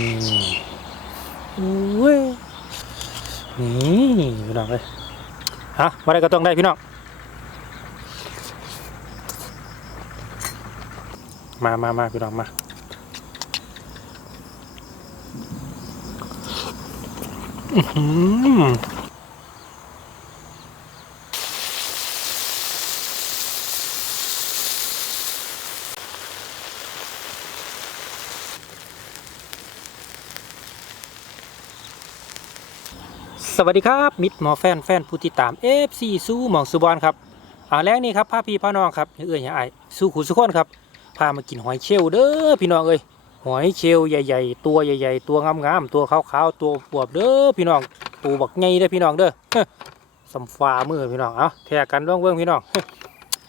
อืมอุ้ยนี่พี่น้องเลยฮะมาได้ก็ต้องได้พี่น้อง มามามาพี่น้องมาอืม สวัสดีครับมิตรหมอแฟนแฟนผู้ติดตาม FC สู้หมองสุบอนครับอ่าแรกนี้ครับพาพี่พาน้องครับเอื้อยอย่าอายสู้ขุนสุขคนครับพามากินหอยเชลเด้อพี่น้องเอ้ยหอยเชลใหญ่ ๆ ตัวใหญ่ ๆ ตัวงามๆตัวขาวๆตัวบวบเด้อพี่น้องปูบักไงเด้อพี่น้องเด้อสำฟ้ามือพี่น้องเอาแทกันร่องเบื้องพี่น้อง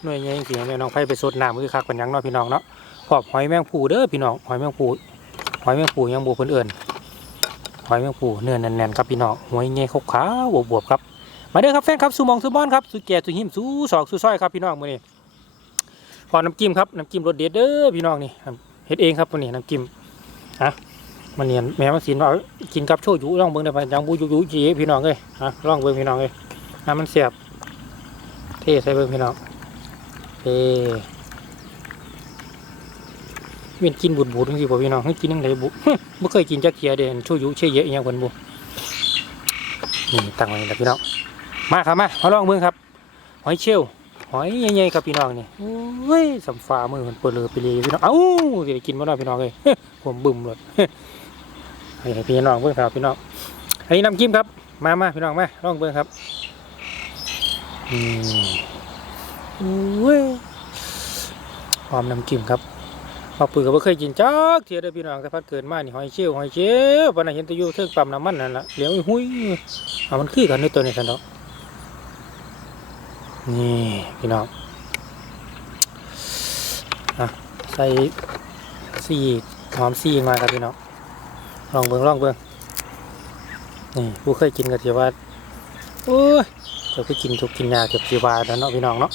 หน่วยใหญ่จริงแม่น้องไฟไปสดน้ำคือคักกันยังเนาะพี่น้องเนาะขอบหอยแมงปูเด้อพี่น้องหอยแมงปูหอยแมงปูยังบูเพิ่นเอิญ หอยแมงปูเนื้อแน่นๆครับพี่น้องหอยเงี้ยขาวๆบวบๆครับมาเด้อครับแฟนครับสูมองสูบอนครับสูแก่สูหิมสู่ศอกสู่ซอยครับพี่น้องมื้อนี้พอน้ำจิ้มครับน้ำจิ้มรสเด็ดเด้อพี่น้องนี่เฮ็ดเองครับวันนี้น้ำจิ้มฮะมันเนียนแม่มาสินว่ากินกับโชยุลองเบิ่งได้ปะยังบูยุยุจีพี่น้องเอ้ยฮะลองเบิ่งพี่น้องเอ้ยน้ำมันเสียบเทใส่เบิ่งพี่น้องเท เป็นกินบูดบูดจังซี่บ่พี่น้องเฮ้กินจังไดบุบ่เคยกินจักเทียเด้โชยุเชยเยอะอีหยังเพิ่นบ่นี่ตั้งไว้นี่ล่ะพี่น้องมาครับมามาลองเบิ่งครับ หอยเชลล์หอยใหญ่ๆครับพี่น้องนี่โอ้ยสำฟ้ามือมันเปิดเลยไปเลยพี่น้องเอ้าสิได้กินบ่เนาะพี่น้องเอ้ยผมบึ้มเลยพี่น้องเบิ่งครับพี่น้องอันนี้น้ำจิ้มครับ มามาพี่น้องมาลองเบิ่งครับอืมโอ้ยหอมน้ำจิ้มครับ พอปุ๋ยก็บ่เคยกินจักเทียเด้พี่น้องแต่พัดเกิดมานี่หอยเชลล์หอยเชลล์ปานนั้นเห็นตะอยู่เทิงปั๊มน้ำมันนั่นละเหลียวหุ้ยเอามันคือกันในตัวนี้ซั่นดอกนี่พี่น้องอะใส่ซีหอมซีมาครับพี่น้องลองเบิ่งลองเบิ่งนี่ผู้เคยกินก็ถือว่าโอ้ยเจ้าเคยกินทุกกินยาเก็บสีวาแล้วเนาะพี่น้องเนาะ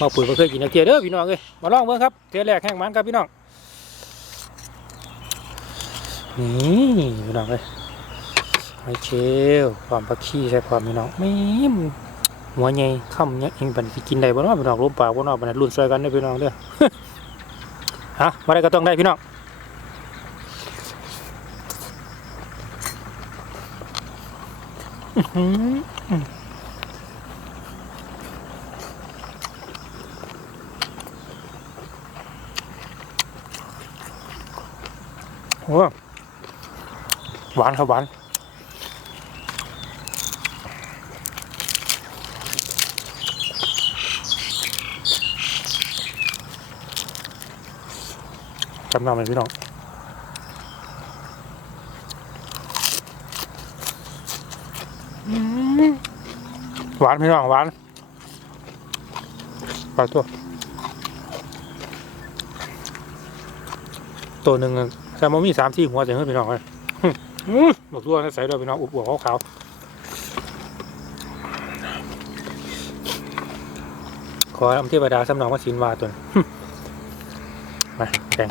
มาปุ๋ยบ่เคยกินเทียเด้อพี่น้องเอ้ยมาลองเบิ่งครับเทียแรกแห้งมันครับพี่น้อง นี่พี่น้องเอ้ยไอเชลความผักชีใส่ความพี่น้องไม่หัวใหญ่ค่ำเนี่ยเองบันกินได้บ่เนาะพี่น้องลมปากบ่เนาะบันรุ่นซอยกันเด้อพี่น้องเด้อฮะมาได้ก็ต้องได้พี่น้องอื้อหือโอ้ หวานครับหวานจำนำเลยพี่น้องหวานพี่น้องหวานปลาตัวตัวหนึ่งแซลมอนมีสามที่หัวจะให้พี่น้องเลย อืมกตัวนะใส่ด้วยพี่น้องอุบหัวขาวๆขออำเทวดาสำนองมาสินวาตัวนี้มาแกง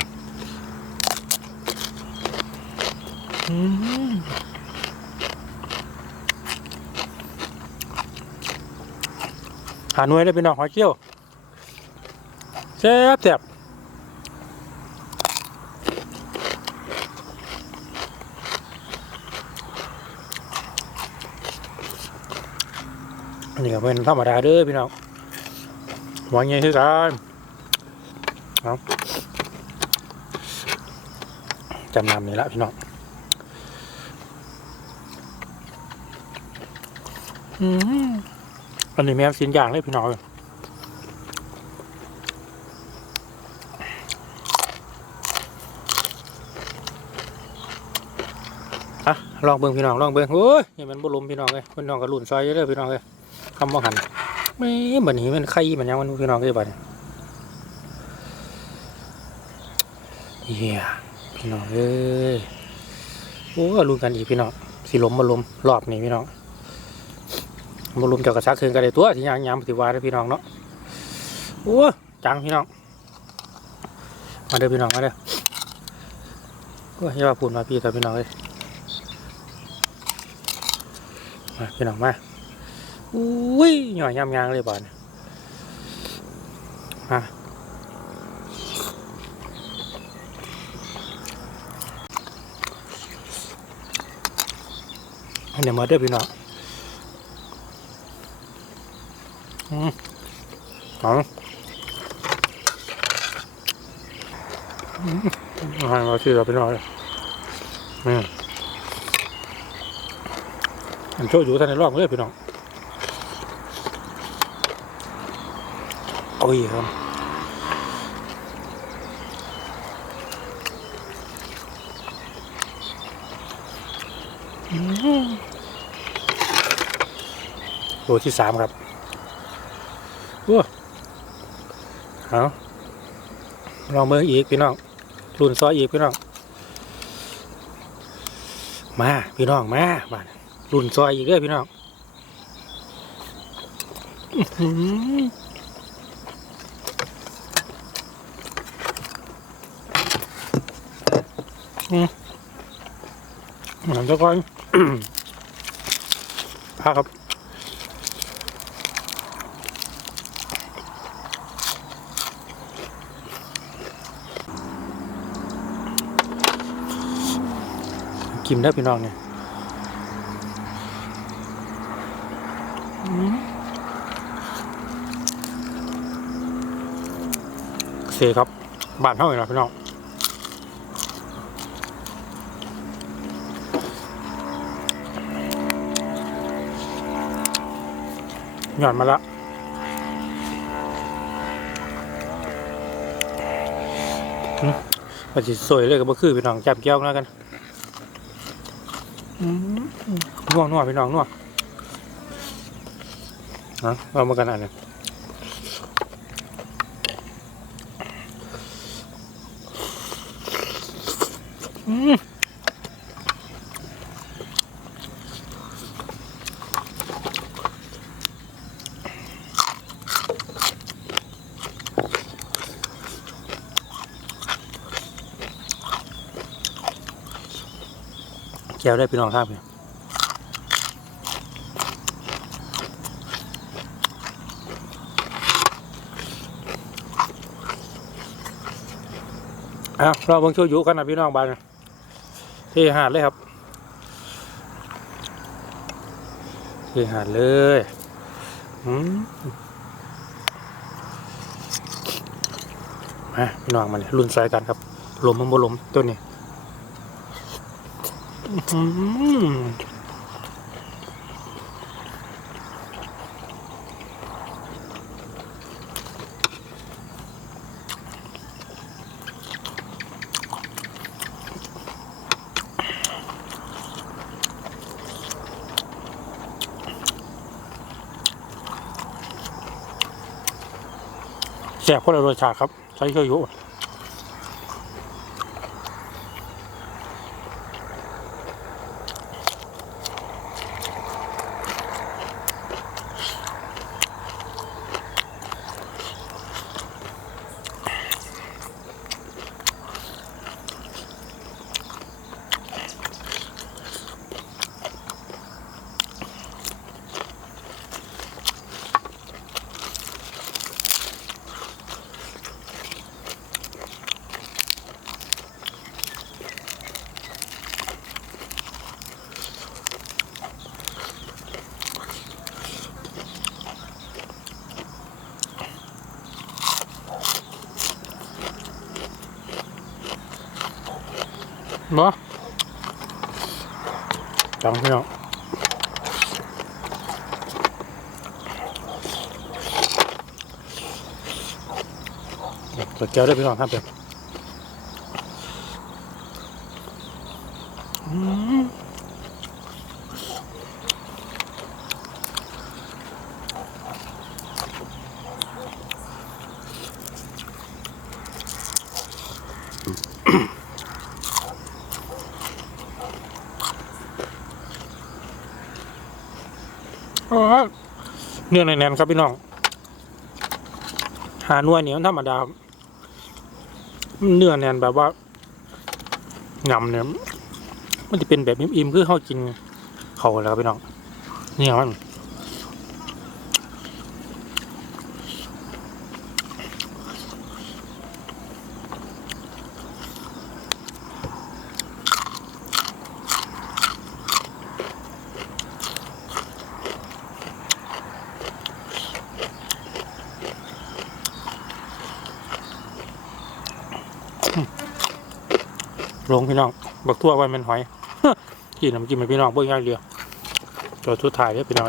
หาหน่วยได้เป็นน้องหอยเกี้ยวแซ่บแซ่บ อันนี้ก็เป็นธรรมดาเด้อพี่น้องหวานใหญ่คือกันเอาจำนำนี่ละพี่น้องอันนี้แม่สินอย่างเลยพี่น้องอะลองเบิ่งพี่น้องลองเบิ่งโอ้ยนี่มันบ่ลมพี่น้องเลยพี่น้องก็ลุ่นซอยเด้อพี่น้องเลย คำว่าหันไม่บัดนี้มันไข่มันยังมันพี่น้องเลยบัดนี้เฮียพี่น้องเอ้ยโอ้ลุ้นกันอีกพี่น้องสิลมมาลมรอบนี้พี่น้องมาลมเจ้ากระซักคืนกันเลยตัวที่ยังยามสิวาเด้อพี่น้องเนาะโอ้จังพี่น้องมาเด้อพี่น้องมาเด้ออ้ยอย่าว่าพูดมาพี่แต่พี่น้องเลยมาพี่น้องมา อุ้ยหน่อยยำยางเลยบอลมาอันเดี๋ยวมาเด้อพี่น้องอืมเอาอืมให้มาชื่อเราไปหน่อยอืมอันโชว์อยู่ท่านในรอบเลยพี่น้อง โอ้ยครับอืมตัวที่สามครับว้าเอาลองเบิ่งอีกพี่น้องรุ่นซอยอีกพี่น้อง มาพี่น้องมาบ้านรุ่นซอยอีกเด้อพี่น้องอื้อ หืออืมหลังจากก่อนพาครับกินได้พี่น้องเนี่ยอืมโอเคครับบานเท่าไหร่นะพี่น้อง หย่อนมาละอืมปฏิสวยเลยกับบ่คือพี่น้องจับแก้วแล้วกันอืมนัวนัวพี่น้องนัวนะเรามากันอันนี้อืม แก้วได้พี่น้องครับเนี่ยอ้าเราเบิ่งโชยุกันนะพี่น้องบ้านที่หาดเลยครับที่หาดเลยอืมมาพี่น้องมันรุ่นใส่กันครับลมมันบ่ลมตัวนี้ แซ่บคนละรสชาติครับ ใช้โชยุเนาะจังพี่น้องเปิดแก้วได้พี่น้องครับเดี๋ยวอืมอ๋อ เนื้อแน่นๆครับพี่น้อง หาหน่วยนี่มันธรรมดาเนื้อแน่นแบบว่ายำเนี่ยมันจะเป็นแบบอิ่มๆคือเขากินเขาแล้วครับพี่น้องเนี่ยมัน ลงพี่น้อง บักทั่วไว้เป็นหอยกินน้ำจิ้มให้พี่น้องเบิ่งอย่างเดียวตัวทุดถ่ายได้อพี่น้อง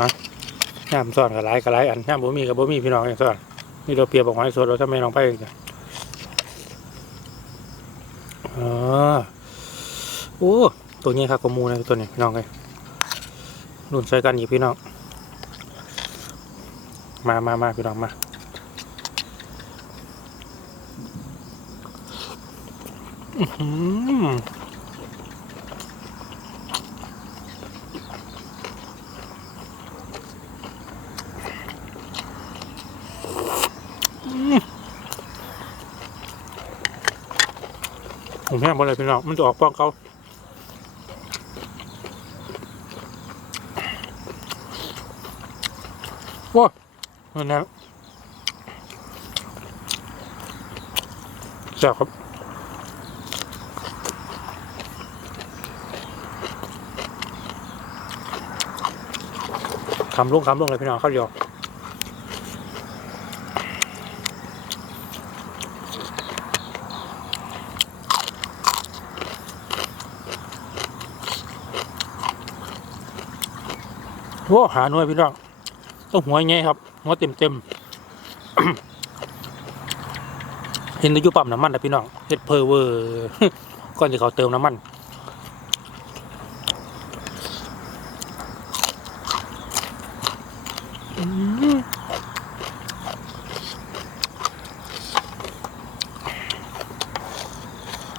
ฮะย่ามซ่อนกับไรกับไรอันย่ามบ่มีกับบ่มีพี่น้องเองซ่อนนี่เราเปรียบบอกหอยสดเราทำไมน้องไปกันอ๋อโอ้ตัวนี้ครับกมูนะตัวนี้พี่น้องเลยนุ่นใส่กันอีกพี่น้อง มามามาพี่น้องมาผมแห้งหมดเลยพี่น้องมันจะออกป้องเขาว้า นั่นนะแซ่บครับคำลงคำลงเลยพี่น้องข้าวเดียวโอ้หาหน่วยพี่น้องต้องหัวไงครับ หัวเต็มเต็มเห็นในยุปั๊มน้ำมันนะพี่น้องเฮ็ดเพอเวอร์ก่อนที่เขาเติมน้ำมัน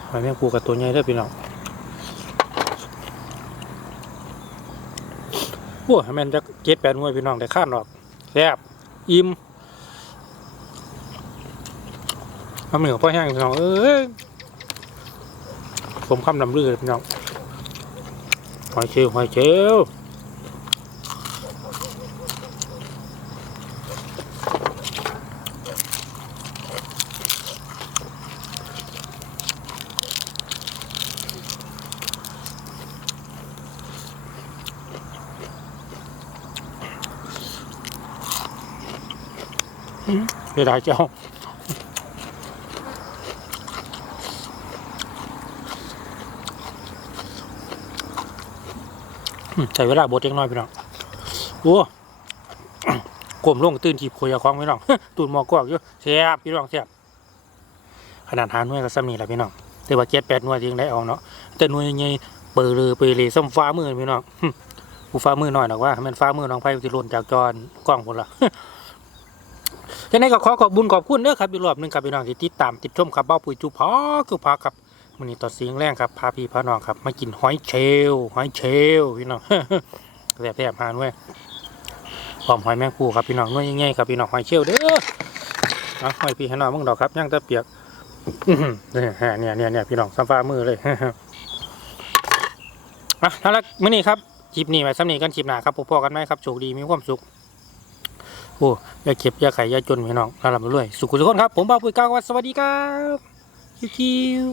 หอยแมงปูกับตัวใหญ่เด้อพี่น้องโอ้ให้แม่นจะเจ็ดแปดหน่วยพี่น้องแต่ข้านออกแซ่บ อิ่มข้าวเหนียวพ่อแห้งพี่น้องเอ้ยผมคำนำลือเลยพี่น้องหอยเชลหอยเชล สียดายเจ้าใช้เวลาบดเล็กน้อยพี่น้องโอ้กลมลงตื่นทีบโคยกับของพี่น้องตูนหมอกอกอยู่แซ่บพี่น้องแซ่บขนาดหาหน่วยก็ซ้ำนี่แหละพี่น้องแต่ว่าเจ็ดแปดหน่วยยังได้เอาเนาะแต่หน่วยใหญ่เปิดเลยเปิดเลยซ้ำฟ้ามือพี่น้องกูฟ้ามือหน่อยหรอกว่ามันฟ้ามือน้องไฟสิหล่นจากจอนกล้องคนละ จะไหนก็ขอขอบบุญขอบคุณเด้อครับอีกรอบหนึ่งครับพี่น้องที่ติดตามติดชมครับเบ้าปุ๋ยจุพอคือพาครับมื้อนี้ต่อเสียงแรงครับพาพี่พาน้องครับมากินหอยเชลลหอยเชลลพี่น้องแซ่บๆหาด้วยหอมหอยแมงปูครับพี่น้องน้อยง่ายๆครับพี่น้องหอยเชลลเด้อเอาหอยพี่ให้น้องมึงดอกครับย่างตะเปียกเนี่ยเนี่ยเนี่ยพี่น้องซ้ำฟ้ามือเลยอะนั่นละมื้อนี้ครับคลิปนี้ไว้ซ้ำนี้กันคลิปหน้าครับพบกันไหมครับโชคดีมีความสุข โอ้ยาเก็บยาไข่ยาจนพี่น้องร่ำรวยสุขุสุขคนครับ ผมบ้าปุ๋ยก้าววัดสวัสดีครับคิว